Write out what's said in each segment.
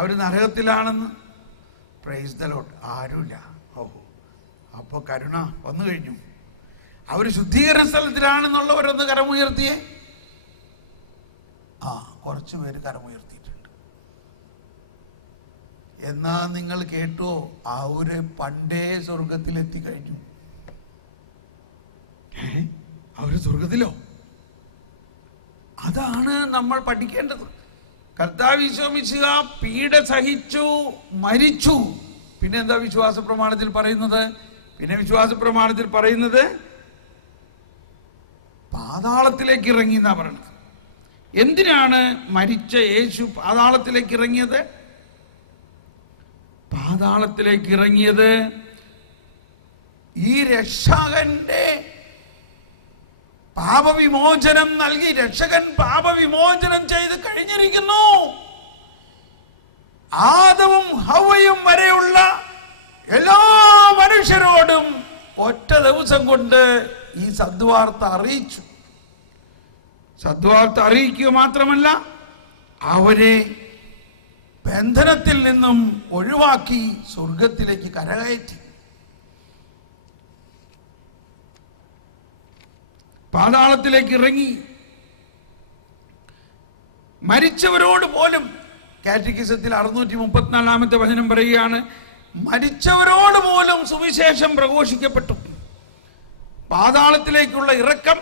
അവർ നരകത്തിലാണെന്ന്. Praise the lord. ആരുമില്ല. അപ്പോൾ കരുണ വന്നു കഴിഞ്ഞു. അവർ ശുദ്ധീകരണ സ്ഥലത്തിലാണെന്നുള്ളവരൊന്ന് കരമുയർത്തിയേ. കുറച്ചു പേര് കരമുയർത്തിയിട്ടുണ്ട്. എന്നാ നിങ്ങൾ കേട്ടോ, അവര് പണ്ടേ സ്വർഗത്തിലെത്തി കഴിഞ്ഞു. അവര് സ്വർഗത്തിലോ? അതാണ് നമ്മൾ പഠിക്കേണ്ടത്. കർത്താവ് ഈശോ മിശിഹ പീഡ സഹിച്ചു, മരിച്ചു. പിന്നെ എന്താ വിശ്വാസ പ്രമാണത്തിൽ പറയുന്നത്? പാതാളത്തിലേക്ക് ഇറങ്ങി എന്നാ പറയുന്നത്. എന്തിനാണ് മരിച്ച യേശു പാതാളത്തിലേക്ക് ഇറങ്ങിയത്? പാതാളത്തിലേക്ക് ഇറങ്ങിയത് ഈ രക്ഷകന്റെ പാപവിമോചനം നൽകി. രക്ഷകൻ പാപവിമോചനം ചെയ്ത് കഴിഞ്ഞിരിക്കുന്നു. ആദവും ഹവ്വയും വരെയുള്ള എല്ലാ മനുഷ്യരോടും ഒറ്റ ദിവസം കൊണ്ട് ഈ സദ്വാർത്ത അറിയിച്ചു. സദ്വാർത്ത അറിയിക്കുക മാത്രമല്ല, അവരെ ബന്ധനത്തിൽ നിന്നും ഒഴിവാക്കി സ്വർഗത്തിലേക്ക് കരകയറ്റി. പാതാളത്തിലേക്ക് ഇറങ്ങി. മരിച്ചവരോട് പോലും, കാറ്റഗിസത്തിൽ 634 വചനം പറയുകയാണ്, മരിച്ചവരോട് പോലും സുവിശേഷം പ്രഘോഷിക്കപ്പെട്ടു. പാതാളത്തിലേക്കുള്ള ഇറക്കം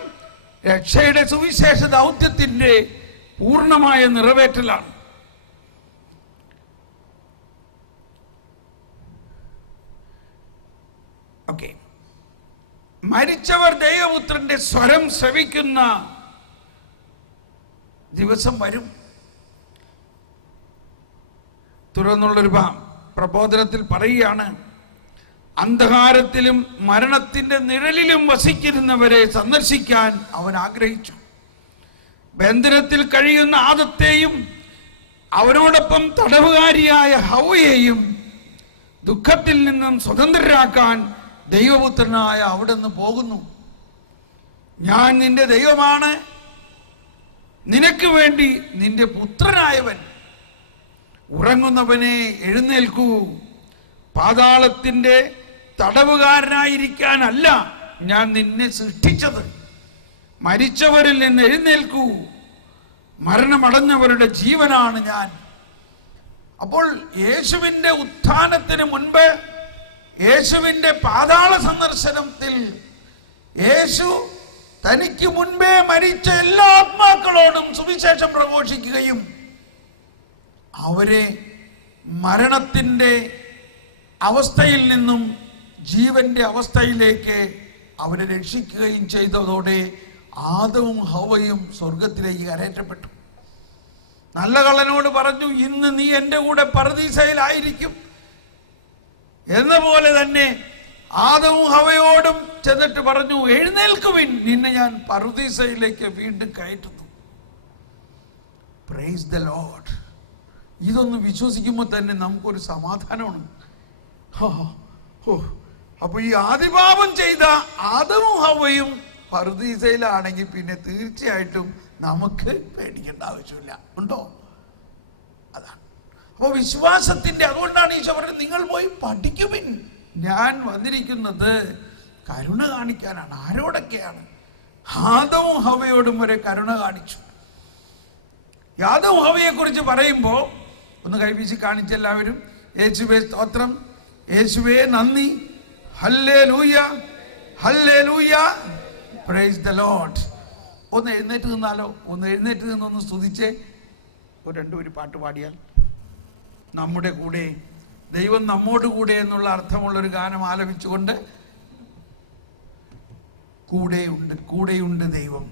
രക്ഷയുടെ സുവിശേഷ ദൗത്യത്തിന്റെ പൂർണ്ണമായ നിറവേറ്റലാണ്. ഓക്കെ, മരിച്ചവർ ദൈവപുത്രന്റെ സ്വരം ശ്രവിക്കുന്ന ദിവസം വരും. തുടർന്നുള്ളൊരു പ്രബോധനത്തിൽ പറയുകയാണ്, അന്ധകാരത്തിലും മരണത്തിന്റെ നിഴലിലും വസിച്ചിരുന്നവരെ സന്ദർശിക്കാൻ അവൻ ആഗ്രഹിച്ചു. ബന്ധനത്തിൽ കഴിയുന്ന ആദത്തെയും അവരോടൊപ്പം തടവുകാരിയായ ഹവ്വയെയും ദുഃഖത്തിൽ നിന്നും സ്വതന്ത്രരാക്കാൻ ദൈവപുത്രനായ അവിടുന്ന് പോകുന്നു. ഞാൻ നിന്റെ ദൈവമാണ്, നിനക്ക് വേണ്ടി നിന്റെ പുത്രനായവൻ. ഉറങ്ങുന്നവനെ എഴുന്നേൽക്കൂ. പാതാളത്തിന്റെ തടവുകാരനായിരിക്കാനല്ല ഞാൻ നിന്നെ സൃഷ്ടിച്ചത്. മരിച്ചവരിൽ നിന്ന് എഴുന്നേൽക്കൂ. മരണമടഞ്ഞവരുടെ ജീവനാണ് ഞാൻ. അപ്പോൾ യേശുവിന്റെ ഉത്ഥാനത്തിന് മുൻപ്, യേശുവിന്റെ പാതാള സന്ദർശനത്തിൽ യേശു തനിക്ക് മുൻപേ മരിച്ച എല്ലാ ആത്മാക്കളോടും സുവിശേഷം പ്രഘോഷിക്കുകയും അവരെ മരണത്തിന്റെ അവസ്ഥയിൽ നിന്നും ജീവന്റെ അവസ്ഥയിലേക്ക് അവരെ രക്ഷിക്കുകയും ചെയ്തതോടെ ആദവും ഹവ്വയും സ്വർഗത്തിലേക്ക് കരയറ്റപ്പെട്ടു. നല്ല കള്ളനോട് പറഞ്ഞു, ഇന്ന് നീ എൻ്റെ കൂടെ പറുദീസയിലായിരിക്കും എന്ന പോലെ തന്നെ ആദവും ഹവ്വയോടും ചെന്നിട്ട് പറഞ്ഞു, എഴുന്നേൽക്കുവിൻ, നിന്നെ ഞാൻ പറുദീസയിലേക്ക് വീണ്ടും കയറ്റുന്നു. Price the Lord. ഇതൊന്ന് വിശ്വസിക്കുമ്പോൾ തന്നെ നമുക്കൊരു സമാധാനമാണ്. അപ്പൊ ഈ ആദിപാപം ചെയ്ത ആദവും ഹവ്വയും പറുദീസയിലാണെങ്കിൽ പിന്നെ തീർച്ചയായിട്ടും നമുക്ക് പേടിക്കേണ്ട ആവശ്യമില്ല. ഉണ്ടോ? അതാണ്. അപ്പോൾ വിശ്വാസത്തിന്റെ, അതുകൊണ്ടാണ് ഈശോ പറഞ്ഞത്, നിങ്ങൾ പോയി പഠിക്കുവിൻ, ഞാൻ വന്നിരിക്കുന്നത് കരുണ കാണിക്കാനാണ്. ആരോടൊക്കെയാണ്? ആദവും ഹവ്വയോടും വരെ കരുണ കാണിച്ചു. ആദവും ഹവ്വയെ കുറിച്ച് പറയുമ്പോൾ ഒന്ന് കൈവീശി കാണിച്ച എല്ലാവരും, യേശുവേ സ്തോത്രം, യേശുവേ നന്ദി, hallelujah, hallelujah, price the Lord. ഒന്ന് എഴുന്നേറ്റ് നിന്നാലോ? ഒന്ന് എഴുന്നേറ്റ് നിന്നൊന്ന് സ്തുതിച്ചേ. ഒരു രണ്ടുപേര് പാട്ട് പാടിയാൽ, നമ്മുടെ കൂടെ ദൈവം നമ്മോട് കൂടെ എന്നുള്ള അർത്ഥമുള്ളൊരു ഗാനം ആലപിച്ചുകൊണ്ട്, കൂടെയുണ്ട്, കൂടെയുണ്ട് ദൈവം.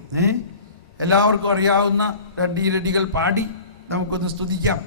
എല്ലാവർക്കും അറിയാവുന്ന 2 ഈരടികൾ പാടി നമുക്കൊന്ന് സ്തുതിക്കാം.